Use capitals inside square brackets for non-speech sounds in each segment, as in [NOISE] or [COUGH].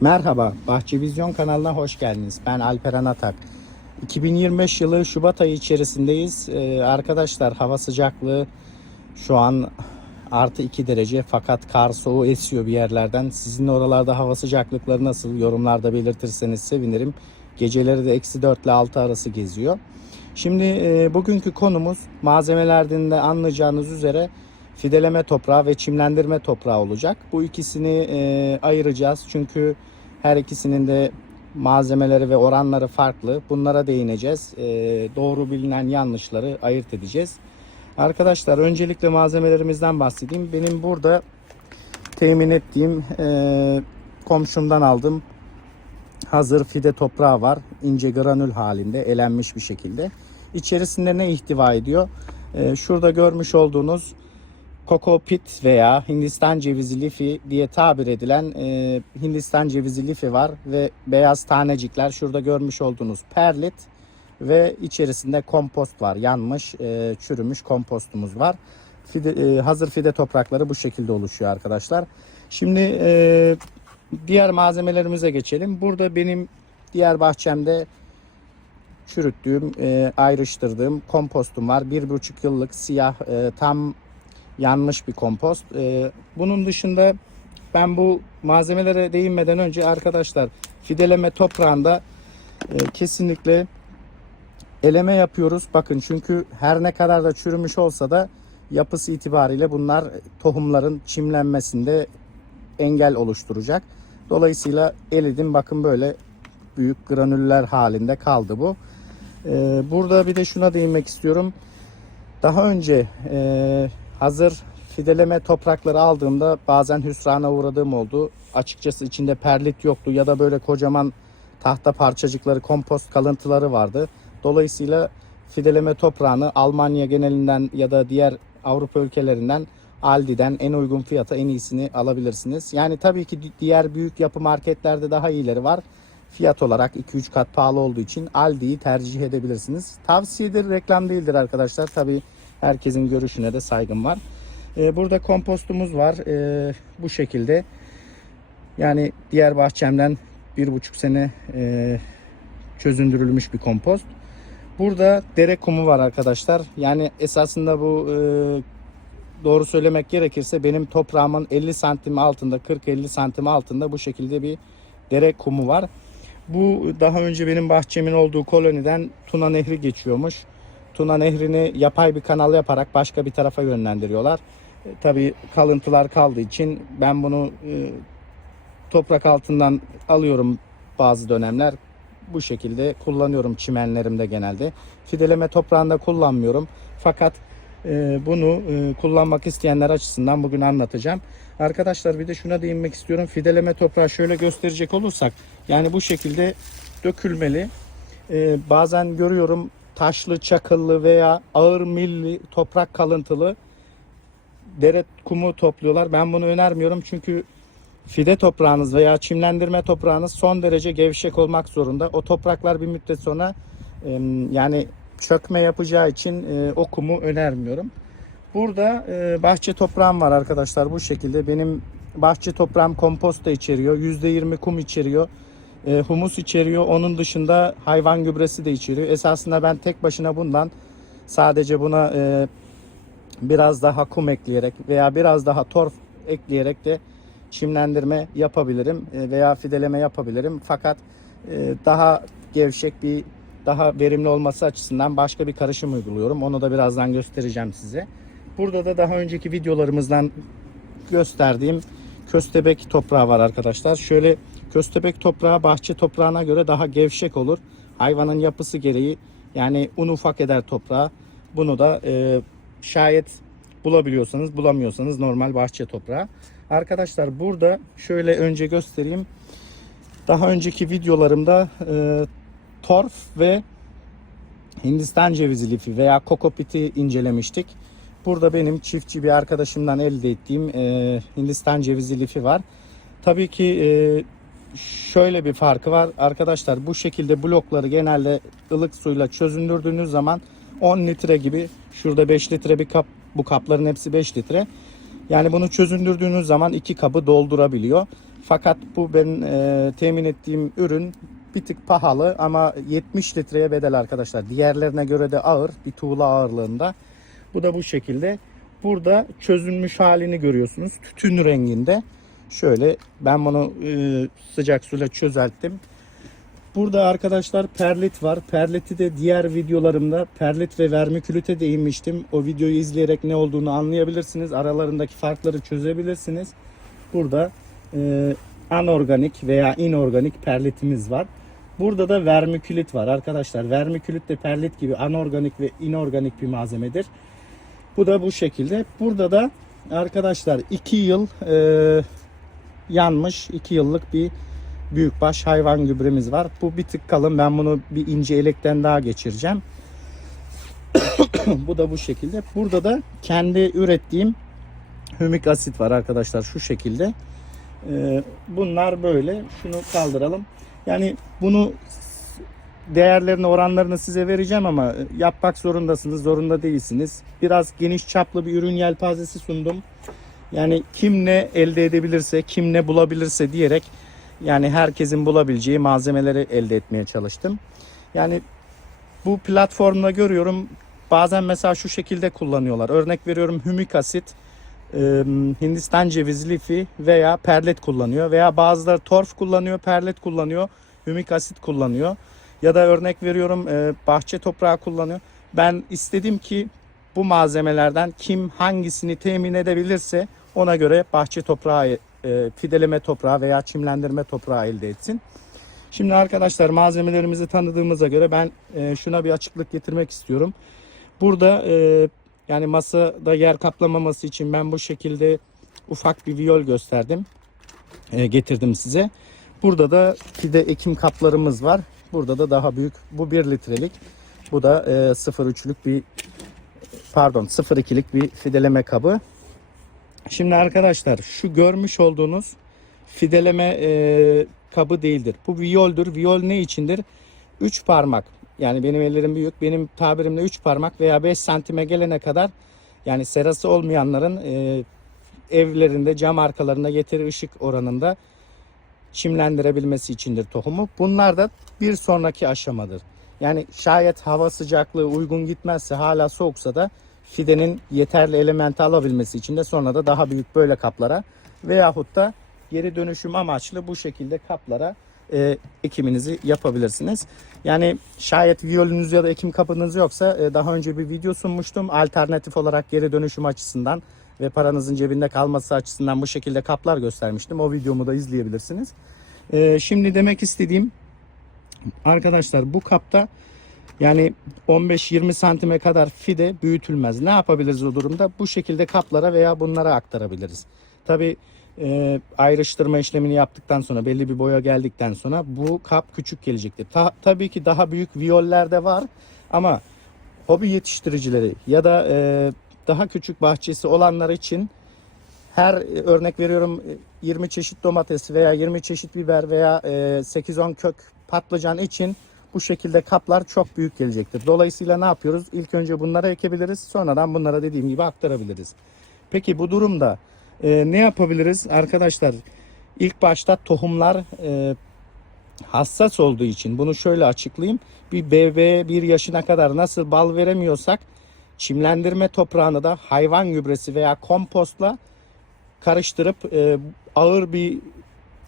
Merhaba, Bahçe Vizyon kanalına hoş geldiniz. Ben Alperen Atak. 2025 yılı Şubat ayı içerisindeyiz. Ee, arkadaşlar hava sıcaklığı şu an artı 2 derece fakat kar soğuğu esiyor bir yerlerden. Sizin oralarda hava sıcaklıkları nasıl? Yorumlarda belirtirseniz sevinirim. Geceleri de eksi 4 ile 6 arası geziyor. Şimdi e, bugünkü konumuz malzemelerden de anlayacağınız üzere fideleme toprağı ve çimlendirme toprağı olacak. Bu ikisini e, ayıracağız çünkü her ikisinin de malzemeleri ve oranları farklı. Bunlara değineceğiz. E, doğru bilinen yanlışları ayırt edeceğiz. Arkadaşlar öncelikle malzemelerimizden bahsedeyim. Benim burada temin ettiğim e, komşumdan aldım. Hazır fide toprağı var. ince granül halinde elenmiş bir şekilde. İçerisinde ne ihtiva ediyor? E, şurada görmüş olduğunuz kokopit veya Hindistan cevizi lifi diye tabir edilen e, Hindistan cevizi lifi var ve beyaz tanecikler şurada görmüş olduğunuz perlit ve içerisinde kompost var. Yanmış, e, çürümüş kompostumuz var. Fide, e, hazır fide toprakları bu şekilde oluşuyor arkadaşlar. Şimdi e, diğer malzemelerimize geçelim. Burada benim diğer bahçemde çürüttüğüm, e, ayrıştırdığım kompostum var. Bir buçuk yıllık siyah e, tam yanmış bir kompost. E, bunun dışında ben bu malzemelere değinmeden önce arkadaşlar fideleme toprağında e, kesinlikle eleme yapıyoruz. Bakın çünkü her ne kadar da çürümüş olsa da yapısı itibariyle bunlar tohumların çimlenmesinde engel oluşturacak. Dolayısıyla eledim bakın böyle büyük granüller halinde kaldı bu. Ee, burada bir de şuna değinmek istiyorum. Daha önce e, hazır fideleme toprakları aldığımda bazen hüsrana uğradığım oldu. Açıkçası içinde perlit yoktu ya da böyle kocaman tahta parçacıkları, kompost kalıntıları vardı. Dolayısıyla fideleme toprağını Almanya genelinden ya da diğer Avrupa ülkelerinden Aldi'den en uygun fiyata en iyisini alabilirsiniz. Yani tabii ki diğer büyük yapı marketlerde daha iyileri var. Fiyat olarak 2-3 kat pahalı olduğu için Aldi'yi tercih edebilirsiniz. Tavsiyedir, reklam değildir arkadaşlar. Tabii herkesin görüşüne de saygım var. Ee, burada kompostumuz var. Ee, bu şekilde. Yani diğer bahçemden bir buçuk sene e, çözündürülmüş bir kompost. Burada dere kumu var arkadaşlar. Yani esasında bu e, doğru söylemek gerekirse benim toprağımın 50 santim altında 40-50 santim altında bu şekilde bir dere kumu var. Bu daha önce benim bahçemin olduğu koloniden Tuna Nehri geçiyormuş. Tuna Nehri'ni yapay bir kanal yaparak başka bir tarafa yönlendiriyorlar. E, tabii kalıntılar kaldığı için ben bunu e, toprak altından alıyorum bazı dönemler. Bu şekilde kullanıyorum çimenlerimde genelde. Fideleme toprağında kullanmıyorum. Fakat e, bunu e, kullanmak isteyenler açısından bugün anlatacağım. Arkadaşlar bir de şuna değinmek istiyorum. Fideleme toprağı şöyle gösterecek olursak yani bu şekilde dökülmeli. Bazen görüyorum taşlı, çakıllı veya ağır milli toprak kalıntılı dere kumu topluyorlar. Ben bunu önermiyorum çünkü fide toprağınız veya çimlendirme toprağınız son derece gevşek olmak zorunda. O topraklar bir müddet sonra yani çökme yapacağı için e, o kumu önermiyorum. Burada e, bahçe toprağım var arkadaşlar bu şekilde. Benim bahçe toprağım kompost da içeriyor. %20 kum içeriyor. E, humus içeriyor. Onun dışında hayvan gübresi de içeriyor. Esasında ben tek başına bundan sadece buna e, biraz daha kum ekleyerek veya biraz daha torf ekleyerek de çimlendirme yapabilirim e, veya fideleme yapabilirim. Fakat e, daha gevşek bir daha verimli olması açısından başka bir karışım uyguluyorum. Onu da birazdan göstereceğim size. Burada da daha önceki videolarımızdan gösterdiğim köstebek toprağı var arkadaşlar. Şöyle köstebek toprağı bahçe toprağına göre daha gevşek olur. Hayvanın yapısı gereği yani un ufak eder toprağı. Bunu da e, şayet bulabiliyorsanız bulamıyorsanız normal bahçe toprağı. Arkadaşlar burada şöyle önce göstereyim. Daha önceki videolarımda e, torf ve Hindistan cevizi lifi veya kokopiti incelemiştik. Burada benim çiftçi bir arkadaşımdan elde ettiğim e, Hindistan cevizi lifi var. Tabii ki e, şöyle bir farkı var. Arkadaşlar bu şekilde blokları genelde ılık suyla çözündürdüğünüz zaman 10 litre gibi şurada 5 litre bir kap bu kapların hepsi 5 litre. Yani bunu çözündürdüğünüz zaman iki kabı doldurabiliyor. Fakat bu ben e, temin ettiğim ürün bir tık pahalı ama 70 litreye bedel arkadaşlar. Diğerlerine göre de ağır bir tuğla ağırlığında. Bu da bu şekilde. Burada çözülmüş halini görüyorsunuz. Tütün renginde. Şöyle ben bunu e, sıcak suyla çözelttim. Burada arkadaşlar perlit var. Perliti de diğer videolarımda perlit ve vermikülite değinmiştim. O videoyu izleyerek ne olduğunu anlayabilirsiniz. Aralarındaki farkları çözebilirsiniz. Burada e, anorganik veya inorganik perlitimiz var. Burada da vermikülit var arkadaşlar. Vermikülit de perlit gibi anorganik ve inorganik bir malzemedir. Bu da bu şekilde. Burada da arkadaşlar 2 yıl e, yanmış 2 yıllık bir büyükbaş hayvan gübremiz var. Bu bir tık kalın. Ben bunu bir ince elekten daha geçireceğim. [COUGHS] bu da bu şekilde. Burada da kendi ürettiğim hümik asit var arkadaşlar şu şekilde. Ee, bunlar böyle. Şunu kaldıralım. Yani bunu değerlerini oranlarını size vereceğim ama e, yapmak zorundasınız zorunda değilsiniz. Biraz geniş çaplı bir ürün yelpazesi sundum. Yani kim ne elde edebilirse kim ne bulabilirse diyerek yani herkesin bulabileceği malzemeleri elde etmeye çalıştım. Yani bu platformda görüyorum bazen mesela şu şekilde kullanıyorlar. Örnek veriyorum hümik asit, Hindistan cevizi lifi veya perlet kullanıyor. Veya bazıları torf kullanıyor, perlet kullanıyor, hümik asit kullanıyor. Ya da örnek veriyorum bahçe toprağı kullanıyor. Ben istedim ki bu malzemelerden kim hangisini temin edebilirse ona göre bahçe toprağı, e, fideleme toprağı veya çimlendirme toprağı elde etsin. Şimdi arkadaşlar malzemelerimizi tanıdığımıza göre ben e, şuna bir açıklık getirmek istiyorum. Burada e, yani masada yer kaplamaması için ben bu şekilde ufak bir viyol gösterdim. E, getirdim size. Burada da fide ekim kaplarımız var. Burada da daha büyük. Bu 1 litrelik. Bu da e, 0.3'lük bir pardon 0.2'lik bir fideleme kabı. Şimdi arkadaşlar şu görmüş olduğunuz fideleme e, kabı değildir. Bu viyoldür. Viyol ne içindir? 3 parmak. Yani benim ellerim büyük. Benim tabirimle 3 parmak veya 5 santime gelene kadar yani serası olmayanların e, evlerinde cam arkalarında yeteri ışık oranında çimlendirebilmesi içindir tohumu. Bunlar da bir sonraki aşamadır. Yani şayet hava sıcaklığı uygun gitmezse hala soğuksa da fidenin yeterli elementi alabilmesi için de sonra da daha büyük böyle kaplara veyahut da geri dönüşüm amaçlı bu şekilde kaplara e, ekiminizi yapabilirsiniz. Yani şayet viyolünüz ya da ekim kapınız yoksa e, daha önce bir video sunmuştum. Alternatif olarak geri dönüşüm açısından ve paranızın cebinde kalması açısından bu şekilde kaplar göstermiştim. O videomu da izleyebilirsiniz. E, şimdi demek istediğim arkadaşlar bu kapta yani 15-20 santime kadar fide büyütülmez. Ne yapabiliriz o durumda? Bu şekilde kaplara veya bunlara aktarabiliriz. Tabi e, ayrıştırma işlemini yaptıktan sonra belli bir boya geldikten sonra bu kap küçük gelecektir. Ta, tabii ki daha büyük viyoller de var ama hobi yetiştiricileri ya da e, daha küçük bahçesi olanlar için her e, örnek veriyorum e, 20 çeşit domates veya 20 çeşit biber veya e, 8-10 kök patlıcan için bu şekilde kaplar çok büyük gelecektir. Dolayısıyla ne yapıyoruz? İlk önce bunlara ekebiliriz. Sonradan bunlara dediğim gibi aktarabiliriz. Peki bu durumda e, ne yapabiliriz? Arkadaşlar ilk başta tohumlar e, hassas olduğu için bunu şöyle açıklayayım. Bir bebe bir yaşına kadar nasıl bal veremiyorsak çimlendirme toprağını da hayvan gübresi veya kompostla karıştırıp e, ağır bir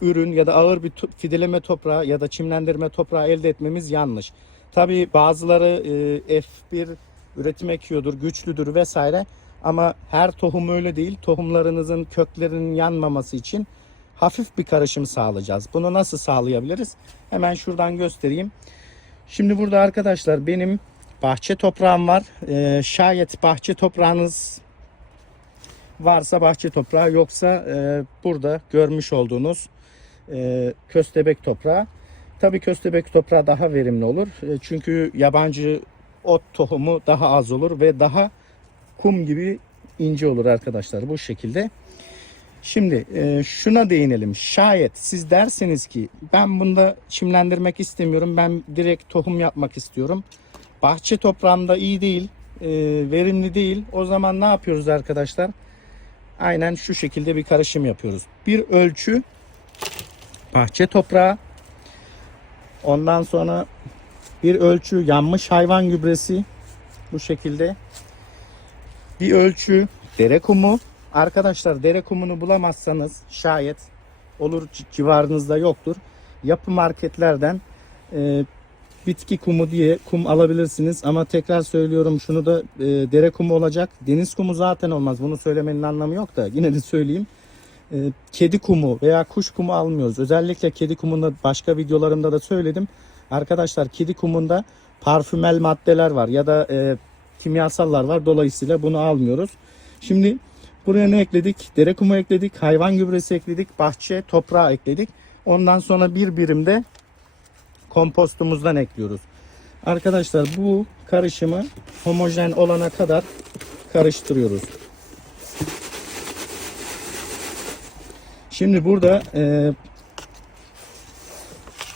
ürün ya da ağır bir fideleme toprağı ya da çimlendirme toprağı elde etmemiz yanlış. Tabii bazıları e, F1 üretim ekiyordur, güçlüdür vesaire ama her tohum öyle değil. Tohumlarınızın köklerinin yanmaması için hafif bir karışım sağlayacağız. Bunu nasıl sağlayabiliriz? Hemen şuradan göstereyim. Şimdi burada arkadaşlar benim bahçe toprağım var. Ee, şayet bahçe toprağınız varsa bahçe toprağı yoksa e, burada görmüş olduğunuz e, köstebek toprağı. Tabii köstebek toprağı daha verimli olur. E, çünkü yabancı ot tohumu daha az olur ve daha kum gibi ince olur arkadaşlar bu şekilde. Şimdi e, şuna değinelim. Şayet siz derseniz ki ben bunda çimlendirmek istemiyorum. Ben direkt tohum yapmak istiyorum. Bahçe toprağımda iyi değil, e, verimli değil. O zaman ne yapıyoruz arkadaşlar? Aynen şu şekilde bir karışım yapıyoruz. Bir ölçü bahçe toprağı. Ondan sonra bir ölçü yanmış hayvan gübresi bu şekilde. Bir ölçü dere kumu. Arkadaşlar dere kumunu bulamazsanız şayet olur ci- civarınızda yoktur. Yapı marketlerden e, bitki kumu diye kum alabilirsiniz. Ama tekrar söylüyorum şunu da e, dere kumu olacak. Deniz kumu zaten olmaz. Bunu söylemenin anlamı yok da yine de söyleyeyim. E, kedi kumu veya kuş kumu almıyoruz. Özellikle kedi kumunda başka videolarımda da söyledim. Arkadaşlar kedi kumunda parfümel maddeler var ya da e, kimyasallar var. Dolayısıyla bunu almıyoruz. Şimdi buraya ne ekledik? Dere kumu ekledik, hayvan gübresi ekledik, bahçe toprağı ekledik. Ondan sonra bir birimde kompostumuzdan ekliyoruz. Arkadaşlar bu karışımı homojen olana kadar karıştırıyoruz. Şimdi burada e,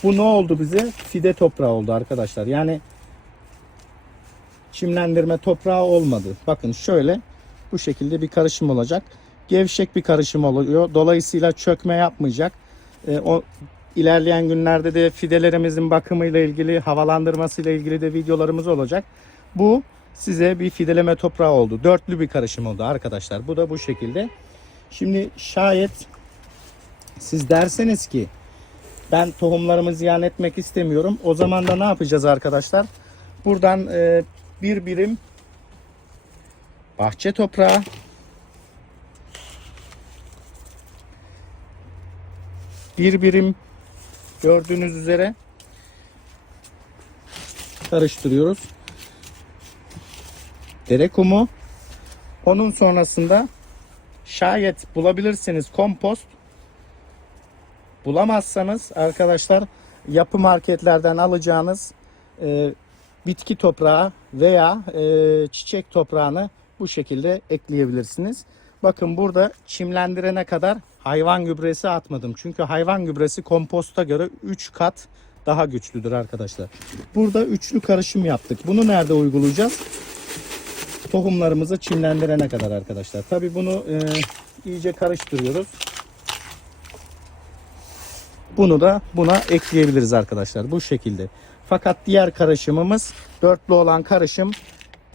bu ne oldu bize? Fide toprağı oldu arkadaşlar. Yani çimlendirme toprağı olmadı. Bakın şöyle bu şekilde bir karışım olacak. Gevşek bir karışım oluyor. Dolayısıyla çökme yapmayacak. E, o ilerleyen günlerde de fidelerimizin bakımıyla ilgili, havalandırmasıyla ilgili de videolarımız olacak. Bu size bir fideleme toprağı oldu. Dörtlü bir karışım oldu arkadaşlar. Bu da bu şekilde. Şimdi şayet siz derseniz ki ben tohumlarımı ziyan etmek istemiyorum. O zaman da ne yapacağız arkadaşlar? Buradan e, bir birim bahçe toprağı bir birim gördüğünüz üzere karıştırıyoruz. Dere kumu. Onun sonrasında şayet bulabilirseniz kompost bulamazsanız arkadaşlar yapı marketlerden alacağınız e, bitki toprağı veya e, çiçek toprağını bu şekilde ekleyebilirsiniz. Bakın burada çimlendirene kadar hayvan gübresi atmadım. Çünkü hayvan gübresi komposta göre 3 kat daha güçlüdür arkadaşlar. Burada üçlü karışım yaptık. Bunu nerede uygulayacağız? Tohumlarımızı çimlendirene kadar arkadaşlar. Tabi bunu e, iyice karıştırıyoruz. Bunu da buna ekleyebiliriz arkadaşlar bu şekilde. Fakat diğer karışımımız dörtlü olan karışım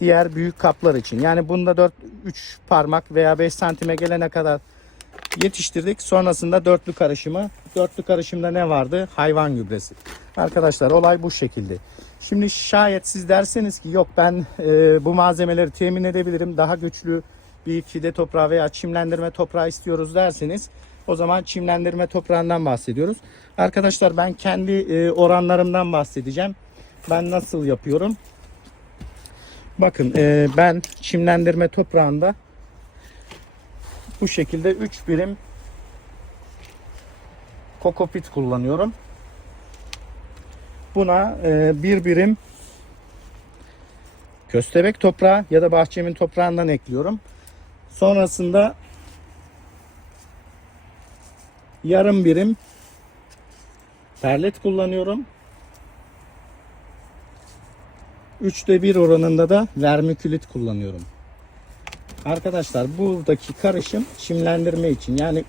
diğer büyük kaplar için. Yani bunda 4 3 parmak veya 5 santime gelene kadar yetiştirdik. Sonrasında dörtlü karışımı. Dörtlü karışımda ne vardı? Hayvan gübresi. Arkadaşlar olay bu şekilde. Şimdi şayet siz derseniz ki yok ben e, bu malzemeleri temin edebilirim. Daha güçlü bir fide toprağı veya çimlendirme toprağı istiyoruz derseniz o zaman çimlendirme toprağından bahsediyoruz. Arkadaşlar ben kendi e, oranlarımdan bahsedeceğim. Ben nasıl yapıyorum? Bakın e, ben çimlendirme toprağında bu şekilde 3 birim kokopit kullanıyorum. Buna e, bir birim köstebek toprağı ya da bahçemin toprağından ekliyorum. Sonrasında yarım birim perlet kullanıyorum. Üçte bir oranında da vermikülit kullanıyorum. Arkadaşlar buradaki karışım çimlendirme için yani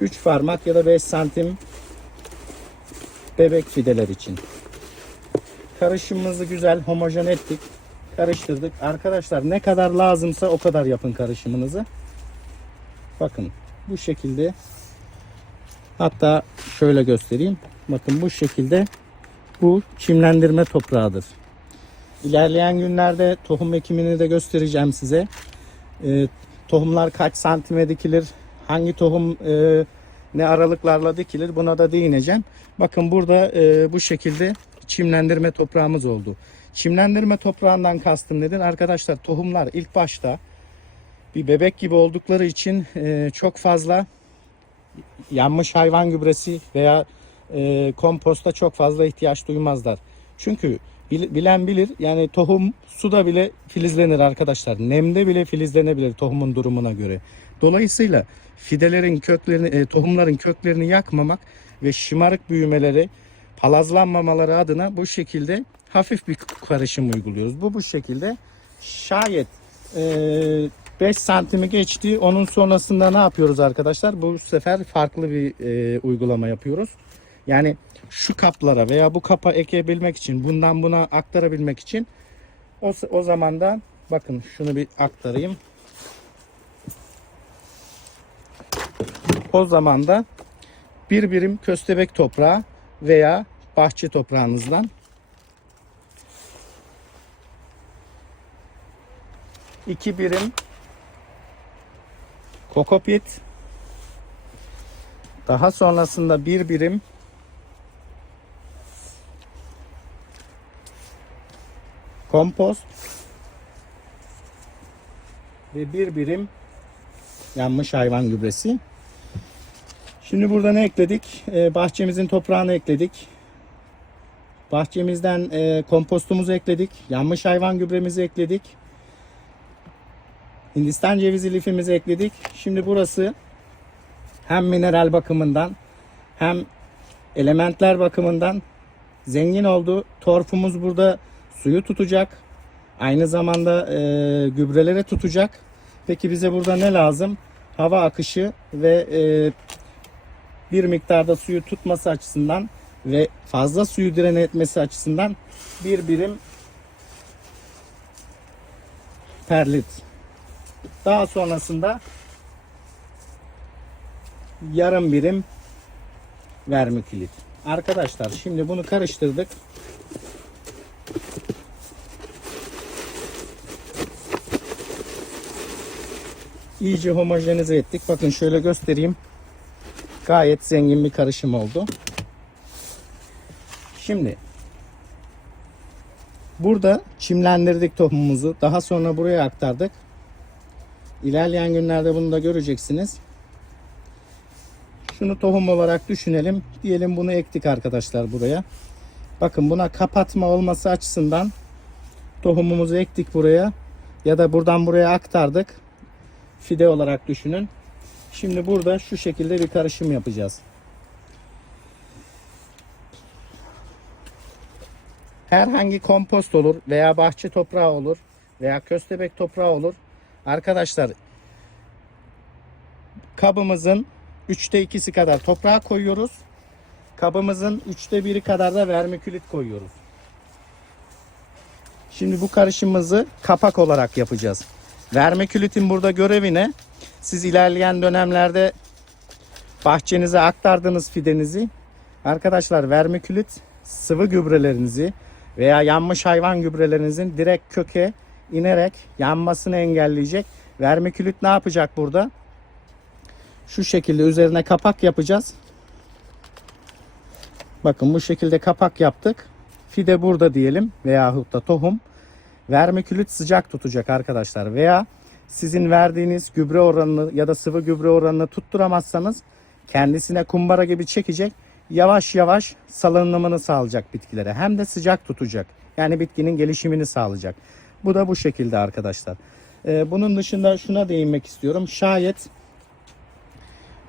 3 parmak ya da 5 santim bebek fideler için. Karışımımızı güzel homojen ettik. Karıştırdık. Arkadaşlar ne kadar lazımsa o kadar yapın karışımınızı. Bakın bu şekilde hatta şöyle göstereyim. Bakın bu şekilde bu çimlendirme toprağıdır. İlerleyen günlerde tohum ekimini de göstereceğim size. Ee, tohumlar kaç santime dikilir, hangi tohum e, ne aralıklarla dikilir buna da değineceğim. Bakın burada e, bu şekilde çimlendirme toprağımız oldu. Çimlendirme toprağından kastım nedir? Arkadaşlar tohumlar ilk başta bir bebek gibi oldukları için e, çok fazla yanmış hayvan gübresi veya e, komposta çok fazla ihtiyaç duymazlar. Çünkü bil- bilen bilir yani tohum suda bile filizlenir arkadaşlar. Nemde bile filizlenebilir tohumun durumuna göre. Dolayısıyla fidelerin köklerini, e, tohumların köklerini yakmamak ve şımarık büyümeleri, palazlanmamaları adına bu şekilde hafif bir karışım uyguluyoruz. Bu bu şekilde şayet e, 5 santimi geçti. Onun sonrasında ne yapıyoruz arkadaşlar? Bu sefer farklı bir e, uygulama yapıyoruz. Yani şu kaplara veya bu kapa ekebilmek için, bundan buna aktarabilmek için o, o zaman da bakın şunu bir aktarayım. O zaman da bir birim köstebek toprağı veya bahçe toprağınızdan iki birim kokopit daha sonrasında bir birim kompost ve bir birim yanmış hayvan gübresi. Şimdi burada ne ekledik? Ee, bahçemizin toprağını ekledik. Bahçemizden e, kompostumuzu ekledik. Yanmış hayvan gübremizi ekledik. Hindistan cevizi lifimizi ekledik. Şimdi burası hem mineral bakımından hem elementler bakımından zengin oldu. Torfumuz burada suyu tutacak. Aynı zamanda e, gübrelere tutacak. Peki bize burada ne lazım? Hava akışı ve e, bir miktarda suyu tutması açısından ve fazla suyu direne etmesi açısından bir birim perlit. Daha sonrasında yarım birim vermikülit. Arkadaşlar şimdi bunu karıştırdık. İyice homojenize ettik. Bakın şöyle göstereyim. Gayet zengin bir karışım oldu. Şimdi burada çimlendirdik tohumumuzu. Daha sonra buraya aktardık. İlerleyen günlerde bunu da göreceksiniz. Şunu tohum olarak düşünelim. Diyelim bunu ektik arkadaşlar buraya. Bakın buna kapatma olması açısından tohumumuzu ektik buraya. Ya da buradan buraya aktardık. Fide olarak düşünün. Şimdi burada şu şekilde bir karışım yapacağız. Herhangi kompost olur veya bahçe toprağı olur veya köstebek toprağı olur. Arkadaşlar kabımızın üçte ikisi kadar toprağa koyuyoruz. Kabımızın üçte biri kadar da vermikülit koyuyoruz. Şimdi bu karışımımızı kapak olarak yapacağız. Vermikülitin burada görevi ne? Siz ilerleyen dönemlerde bahçenize aktardığınız fidenizi arkadaşlar vermikülit sıvı gübrelerinizi veya yanmış hayvan gübrelerinizin direkt köke inerek yanmasını engelleyecek. Vermikülit ne yapacak burada? Şu şekilde üzerine kapak yapacağız. Bakın bu şekilde kapak yaptık. Fide burada diyelim veyahut da tohum. Vermikülit sıcak tutacak arkadaşlar veya sizin verdiğiniz gübre oranını ya da sıvı gübre oranını tutturamazsanız kendisine kumbara gibi çekecek. Yavaş yavaş salınımını sağlayacak bitkilere. Hem de sıcak tutacak. Yani bitkinin gelişimini sağlayacak. Bu da bu şekilde arkadaşlar. Ee, bunun dışında şuna değinmek istiyorum. Şayet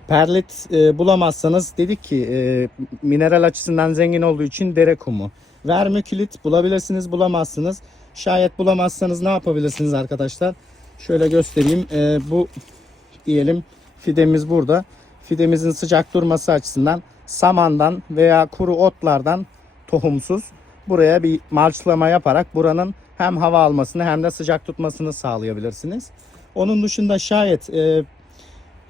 perlit e, bulamazsanız dedik ki e, mineral açısından zengin olduğu için dere kumu. Vermikülit bulabilirsiniz bulamazsınız. Şayet bulamazsanız ne yapabilirsiniz arkadaşlar? Şöyle göstereyim. E, bu diyelim fidemiz burada. Fidemizin sıcak durması açısından samandan veya kuru otlardan tohumsuz buraya bir malçlama yaparak buranın hem hava almasını hem de sıcak tutmasını sağlayabilirsiniz. Onun dışında şayet e,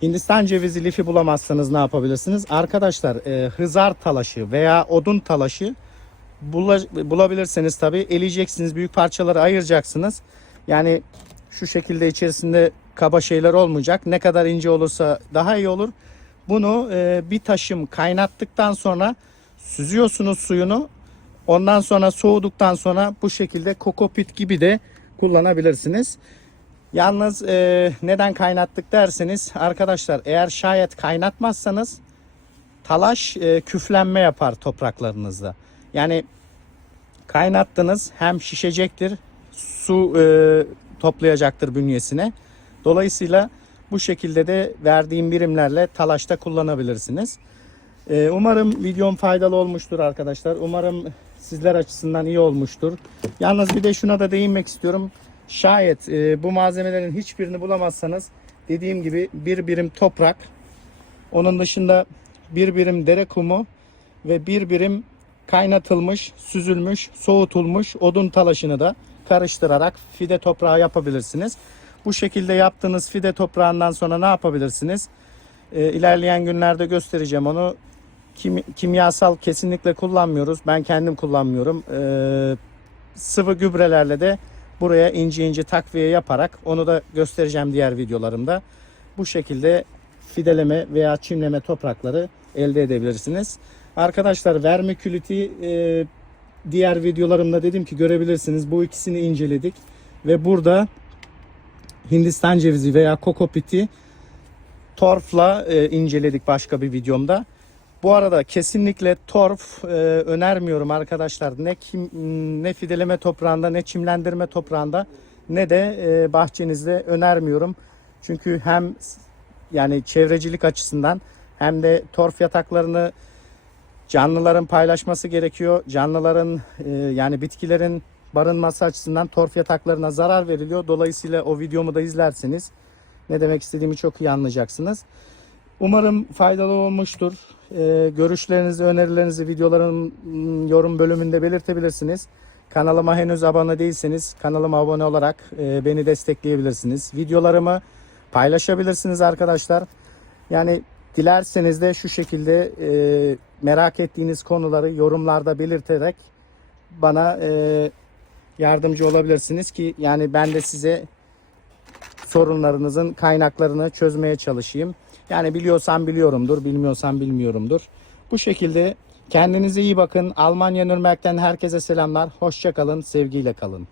Hindistan cevizi lifi bulamazsanız ne yapabilirsiniz? Arkadaşlar e, hızar talaşı veya odun talaşı bula- bulabilirseniz tabi eleyeceksiniz büyük parçaları ayıracaksınız. Yani şu şekilde içerisinde kaba şeyler olmayacak. Ne kadar ince olursa daha iyi olur. Bunu e, bir taşım kaynattıktan sonra süzüyorsunuz suyunu. Ondan sonra soğuduktan sonra bu şekilde kokopit gibi de kullanabilirsiniz. Yalnız e, neden kaynattık derseniz arkadaşlar eğer şayet kaynatmazsanız talaş e, küflenme yapar topraklarınızda. Yani kaynattınız hem şişecektir su e, toplayacaktır bünyesine. Dolayısıyla bu şekilde de verdiğim birimlerle talaşta kullanabilirsiniz. E, umarım videom faydalı olmuştur arkadaşlar. Umarım sizler açısından iyi olmuştur. Yalnız bir de şuna da değinmek istiyorum. Şayet e, bu malzemelerin hiçbirini bulamazsanız dediğim gibi bir birim toprak, onun dışında bir birim dere kumu ve bir birim kaynatılmış, süzülmüş, soğutulmuş odun talaşını da karıştırarak fide toprağı yapabilirsiniz. Bu şekilde yaptığınız fide toprağından sonra ne yapabilirsiniz? E, ilerleyen günlerde göstereceğim onu. Kim- kimyasal kesinlikle kullanmıyoruz. Ben kendim kullanmıyorum. E, sıvı gübrelerle de buraya ince ince takviye yaparak onu da göstereceğim diğer videolarımda. Bu şekilde fideleme veya çimleme toprakları elde edebilirsiniz. Arkadaşlar vermiküliti e, diğer videolarımda dedim ki görebilirsiniz. Bu ikisini inceledik ve burada Hindistan cevizi veya kokopiti torfla e, inceledik başka bir videomda. Bu arada kesinlikle torf e, önermiyorum arkadaşlar. Ne kim, ne fideleme toprağında ne çimlendirme toprağında ne de e, bahçenizde önermiyorum. Çünkü hem yani çevrecilik açısından hem de torf yataklarını canlıların paylaşması gerekiyor. Canlıların e, yani bitkilerin barınması açısından torf yataklarına zarar veriliyor. Dolayısıyla o videomu da izlersiniz. Ne demek istediğimi çok iyi anlayacaksınız. Umarım faydalı olmuştur. Ee, görüşlerinizi, önerilerinizi videoların mm, yorum bölümünde belirtebilirsiniz. Kanalıma henüz abone değilseniz kanalıma abone olarak e, beni destekleyebilirsiniz. Videolarımı paylaşabilirsiniz arkadaşlar. Yani dilerseniz de şu şekilde e, merak ettiğiniz konuları yorumlarda belirterek bana e, yardımcı olabilirsiniz ki yani ben de size sorunlarınızın kaynaklarını çözmeye çalışayım. Yani biliyorsam biliyorumdur, bilmiyorsam bilmiyorumdur. Bu şekilde kendinize iyi bakın. Almanya Nürnberg'den herkese selamlar. Hoşça kalın, sevgiyle kalın.